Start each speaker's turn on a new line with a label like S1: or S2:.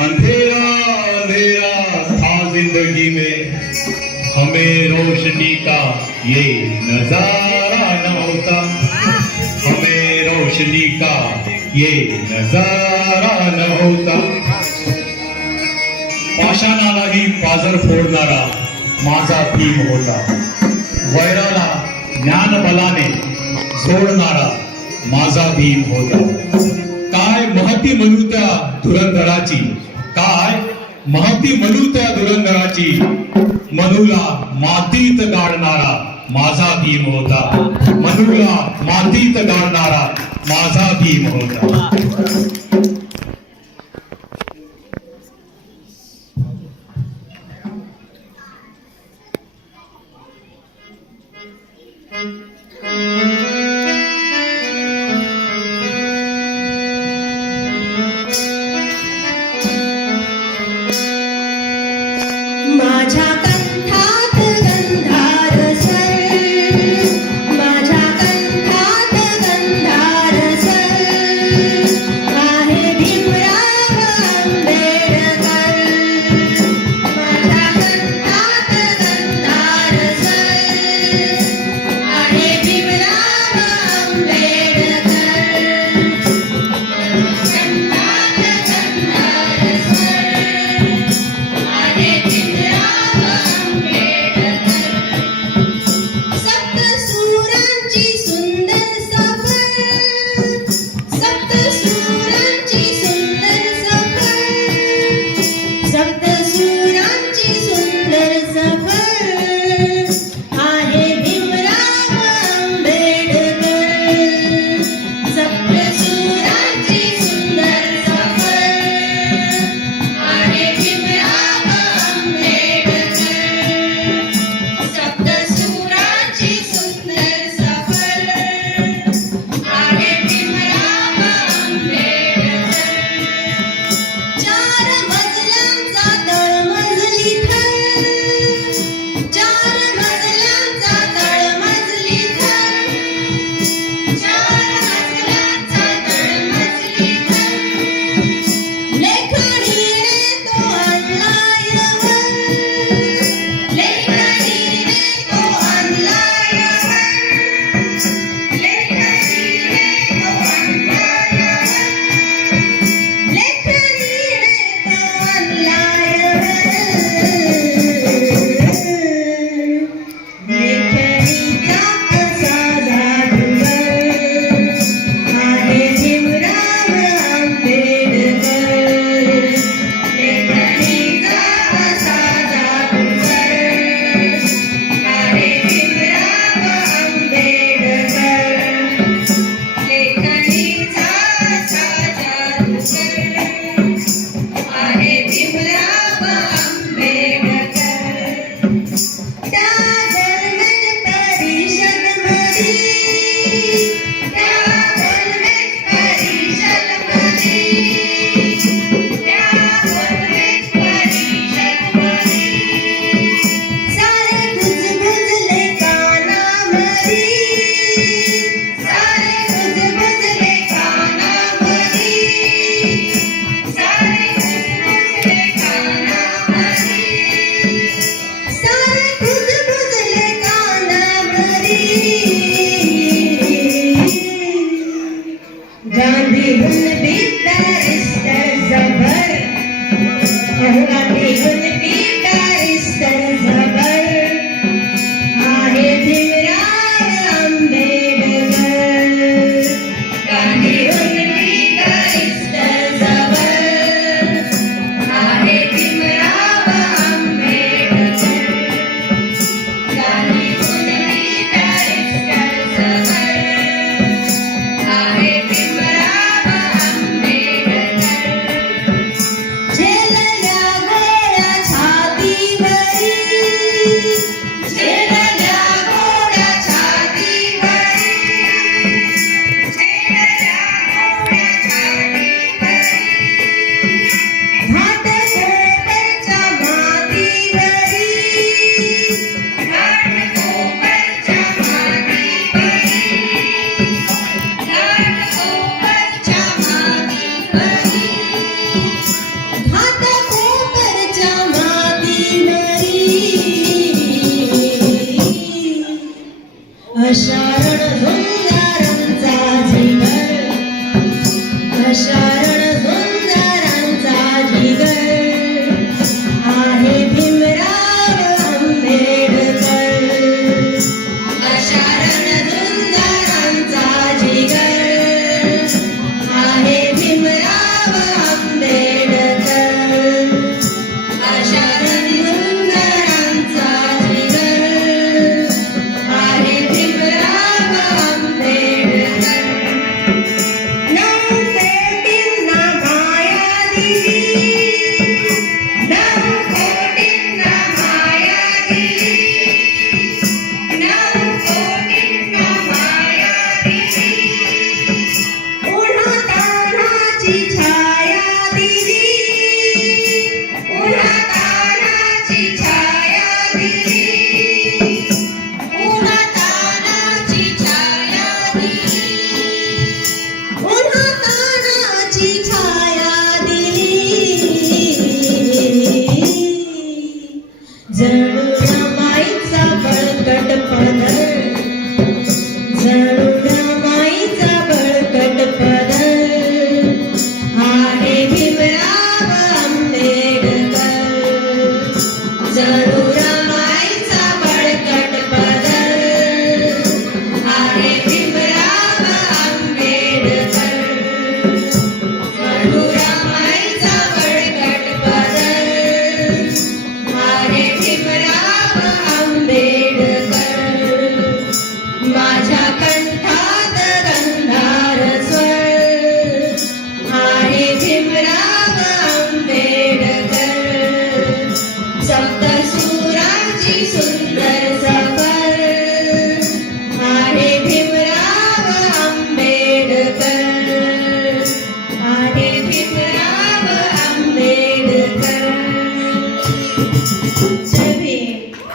S1: अंधेरा अंधेरा था जिंदगी में। हमें रोशनी का ये नजारा न होता। हमें रोशनी का ये नजारा न होता। पाषाणालाही पाजर फोडणारा माझा भीम होता। वैराला ज्ञान बलाने सोडणारा माझा भीम होता। काय महती म्हणू त्या धुरंधराची? काय? महती म्हणू त्या धुरंधराची मनुला मातीत गाडणारा माझा भीम होता. मनुला मातीत गाडणारा माझा भीम होता. Dusty